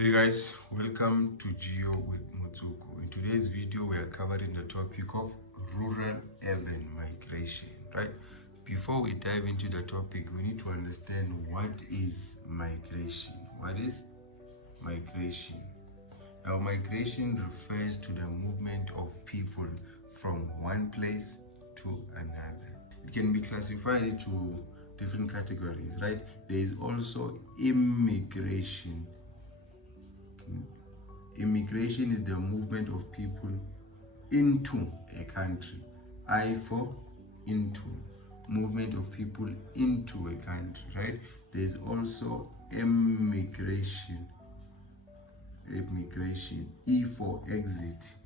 Hey guys, welcome to Geo with Mutsuko. In today's video, we are covering the topic of rural-urban migration, right? Before we dive into the topic, we need to understand what is migration. What is migration? Now, migration refers to the movement of people from one place to another. It can be classified into different categories, right? There is also immigration. Immigration is the movement of people into a country. I for into. Movement of people into a country, right? There's also immigration. Immigration. E for exit.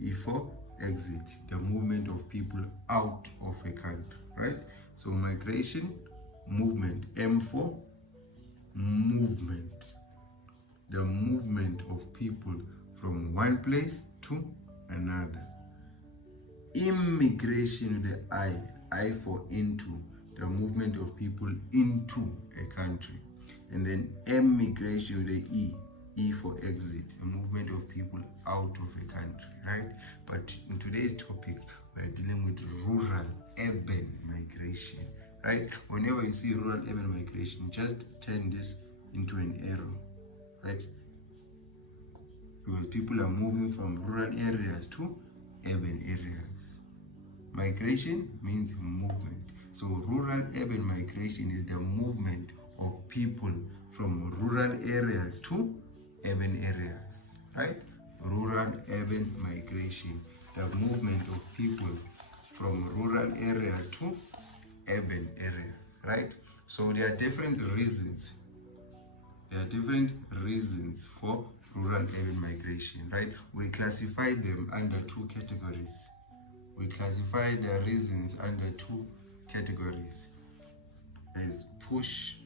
E for exit. The movement of people out of a country, right? So migration, movement. M for movement. The movement of people from one place to another. Immigration with the I for into, the movement of people into a country. And then emigration with the E for exit, a movement of people out of a country, right? But in today's topic, we're dealing with rural-urban migration, right? Whenever you see rural-urban migration, just turn this into an arrow, right? Because people are moving from rural areas to urban areas. Migration means movement. So rural-urban migration is the movement of people from rural areas to urban areas, right? Rural-urban migration, the movement of people from rural areas to urban areas, right? So there are different reasons. There are different reasons for rural-urban migration, right? We classify them under two categories. We classify the reasons under two categories as push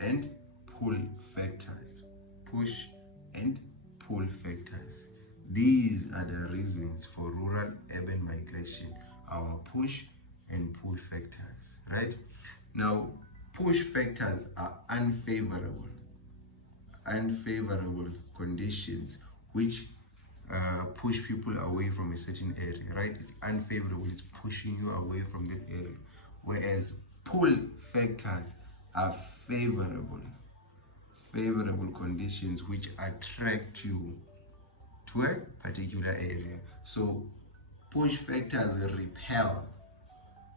and pull factors. Push and pull factors. These are the reasons for rural-urban migration, our push and pull factors, right? Now, push factors are unfavorable conditions which push people away from a certain area, right? It's unfavorable, it's pushing you away from that area. Whereas pull factors are favorable conditions which attract you to a particular area. So push factors repel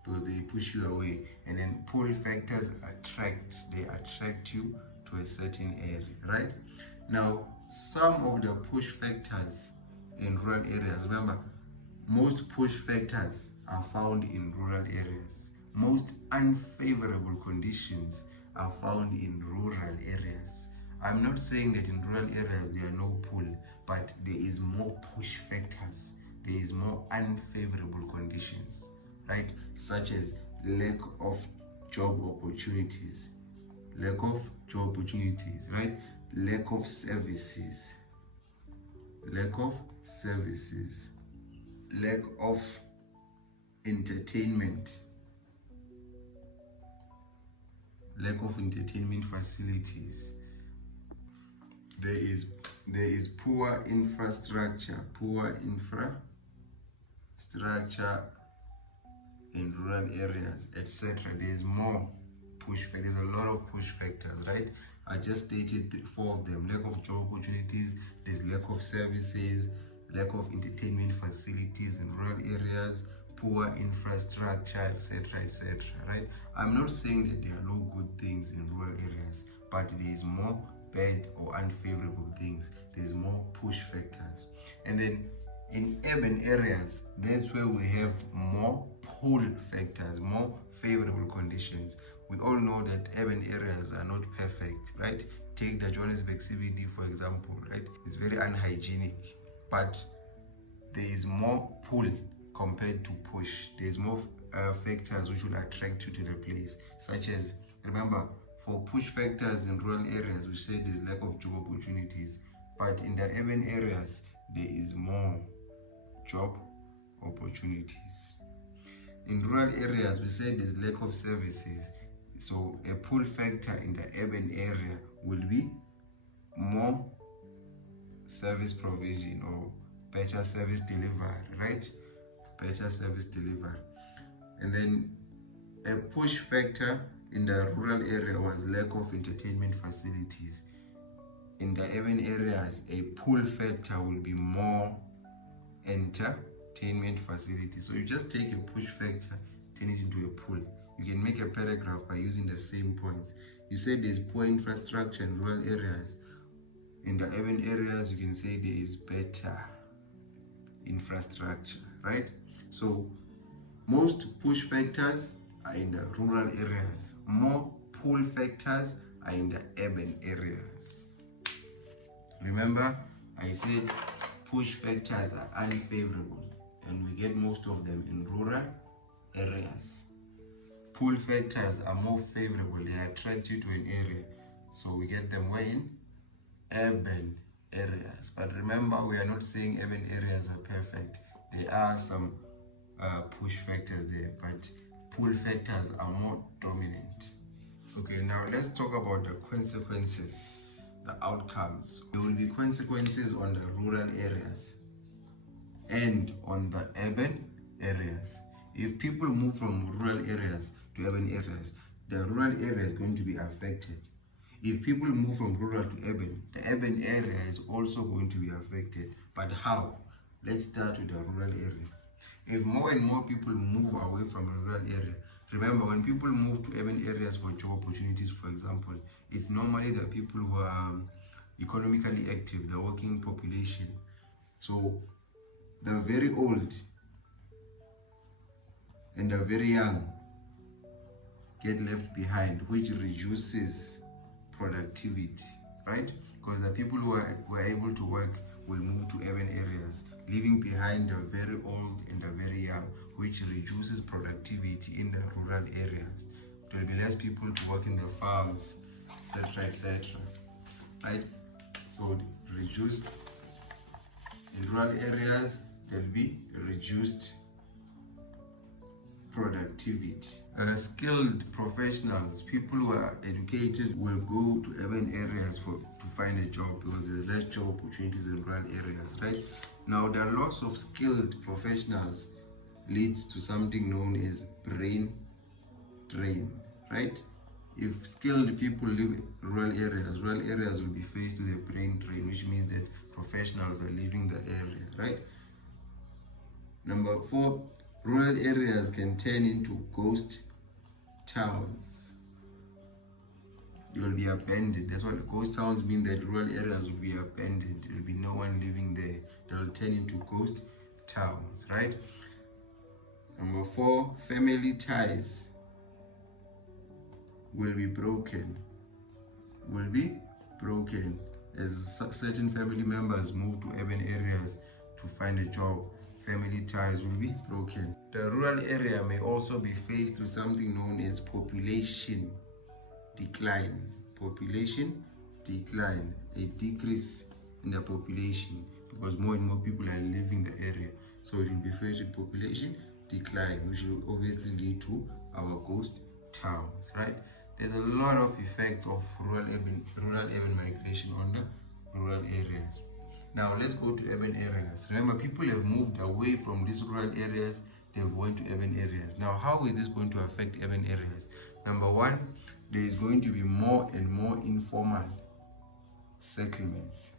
because they push you away, and then pull factors attract you to a certain area, right? Now, some of the push factors in rural areas, remember, most push factors are found in rural areas. Most unfavorable conditions are found in rural areas. I'm not saying that in rural areas there are no pull, but there is more push factors. There is more unfavorable conditions, right? Such as lack of job opportunities, right? Lack of services, lack of entertainment, lack of entertainment facilities. There is poor infrastructure in rural areas, etc. There's more push factors. There's a lot of push factors, right? I just stated 4 of them. Lack of job opportunities, there's lack of services, lack of entertainment facilities in rural areas, poor infrastructure, etc., right? I'm not saying that there are no good things in rural areas, but there is more bad or unfavorable things. There's more push factors. And then in urban areas, that's where we have more pull factors, more favorable conditions. We all know that urban areas are not perfect, right? Take the Johannesburg CBD, for example, right? It's very unhygienic, but there is more pull compared to push. There's more factors which will attract you to the place, such as, remember, for push factors in rural areas, we said there's lack of job opportunities, but in the urban areas, there is more job opportunities. In rural areas, we said there's lack of services. So a pull factor in the urban area will be service provision or better service delivery, right? Better service delivery. And then a push factor in the rural area was lack of entertainment facilities. In the urban areas, a pull factor will be more entertainment facilities. So you just take a push factor, turn it into a pull. You can make a paragraph by using the same points. You say there's poor infrastructure in rural areas. In the urban areas, you can say there is better infrastructure, right? So most push factors are in the rural areas. More pull factors are in the urban areas. Remember, I said push factors are unfavorable, and we get most of them in rural areas. Pull factors are more favorable, they attract you to an area, so we get them where? In urban areas. But remember, we are not saying urban areas are perfect. There are some push factors there, but pull factors are more dominant. Okay, now let's talk about the consequences, the outcomes. There will be consequences on the rural areas and on the urban areas. If people move from rural areas to urban areas, the rural area is going to be affected. If people move from rural to urban, the urban area is also going to be affected. But how? Let's start with the rural area. If more and more people move away from the rural area, remember, when people move to urban areas for job opportunities, for example, it's normally the people who are economically active, the working population. So the very old and the very young get left behind, which reduces productivity, right? Because the people who are able to work will move to urban areas, leaving behind the very old and the very young, which reduces productivity in the rural areas. There will be less people to work in the farms, etc., right? So reduced in rural areas, there will be reduced productivity. Skilled professionals, people who are educated, will go to urban areas to find a job because there's less job opportunities in rural areas, right? Now, the loss of skilled professionals leads to something known as brain drain, right? If skilled people live in rural areas will be faced with a brain drain, which means that professionals are leaving the area, right? Number 4, rural areas can turn into ghost towns. They will be abandoned. That's what ghost towns mean, that rural areas will be abandoned. There will be no one living there. They will turn into ghost towns, right? Number 4, family ties will be broken. As certain family members move to urban areas to find a job, family ties will be broken. The rural area may also be faced with something known as population decline. A decrease in the population because more and more people are leaving the area. So it will be faced with population decline, which will obviously lead to our ghost towns, right? There's a lot of effects of rural urban migration on the rural areas. Now let's go to urban areas. Remember, people have moved away from these rural areas, they've gone to urban areas. Now, how is this going to affect urban areas? Number 1, there is going to be more and more informal settlements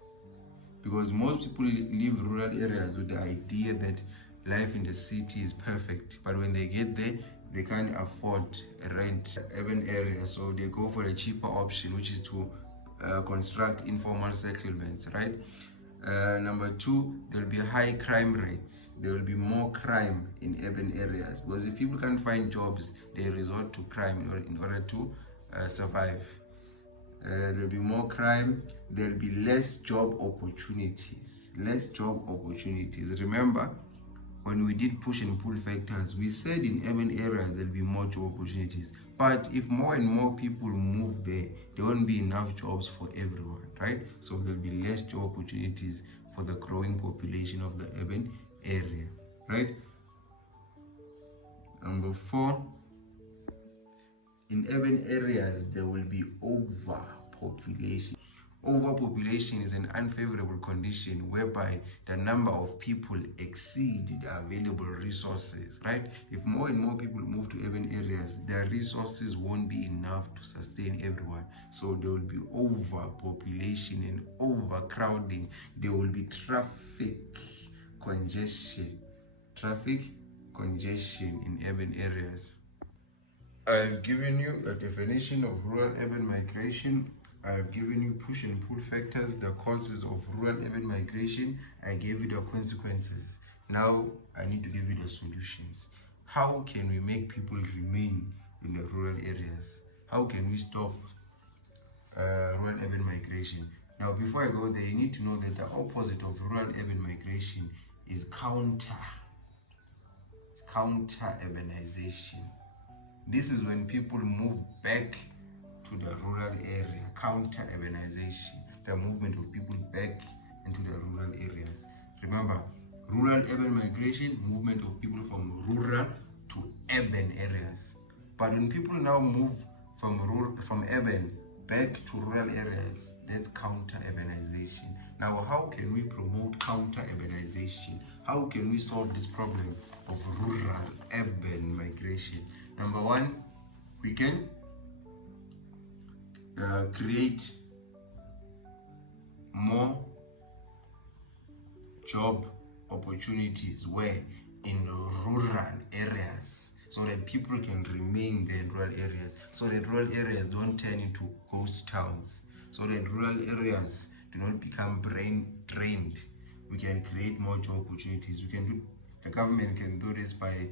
because most people leave rural areas with the idea that life in the city is perfect, but when they get there, they can't afford rent urban areas, so they go for a cheaper option, which is to construct informal settlements, right? Number 2, there will be high crime rates. There will be more crime in urban areas because if people can't find jobs, they resort to crime in order to survive. There will be more crime. There will be less job opportunities. Remember, when we did push and pull factors, we said in urban areas there will be more job opportunities. But if more and more people move there, there won't be enough jobs for everyone, right? So there will be less job opportunities for the growing population of the urban area, right? Number 4, in urban areas, there will be overpopulation. Overpopulation is an unfavorable condition whereby the number of people exceed the available resources, right? If more and more people move to urban areas, their resources won't be enough to sustain everyone. So there will be overpopulation and overcrowding. There will be traffic congestion in urban areas. I've given you a definition of rural-urban migration. I've given you push and pull factors, the causes of rural-urban migration. I gave you the consequences. Now I need to give you the solutions. How can we make people remain in the rural areas? How can we stop rural-urban migration? Now, before I go there, you need to know that the opposite of rural-urban migration is counter-urbanization. This is when people move back to the rural area, counter-urbanization, the movement of people back into the rural areas. Remember, rural-urban migration, movement of people from rural to urban areas. But when people now move from urban back to rural areas, that's counter-urbanization. Now, how can we promote counter-urbanization? How can we solve this problem of rural-urban migration? Number one, we can create more job opportunities where in rural areas, so that people can remain there in rural areas, so that rural areas don't turn into ghost towns, so that rural areas do not become brain drained. We can create more job opportunities. The government can do this by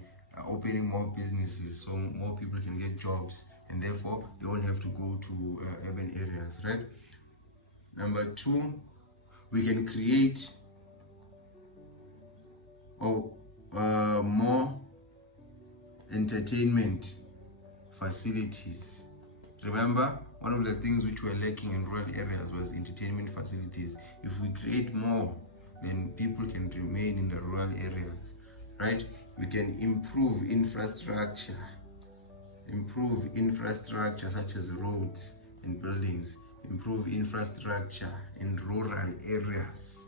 opening more businesses so more people can get jobs, and therefore they won't have to go to urban areas, right? Number two, we can create more entertainment facilities. Remember, one of the things which were lacking in rural areas was entertainment facilities. If we create more, then people can remain in the rural areas, right? We can improve infrastructure such as roads and buildings, improve infrastructure in rural areas,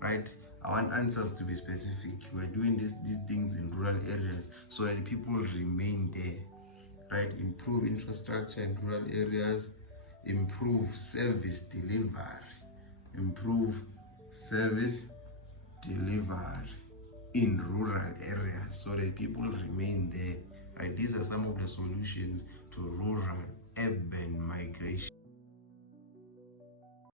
right? I want answers to be specific. We're doing these things in rural areas so that people remain there, right? Improve infrastructure in rural areas, improve service delivery in rural areas so that people remain there, right? These are some of the solutions to rural urban migration.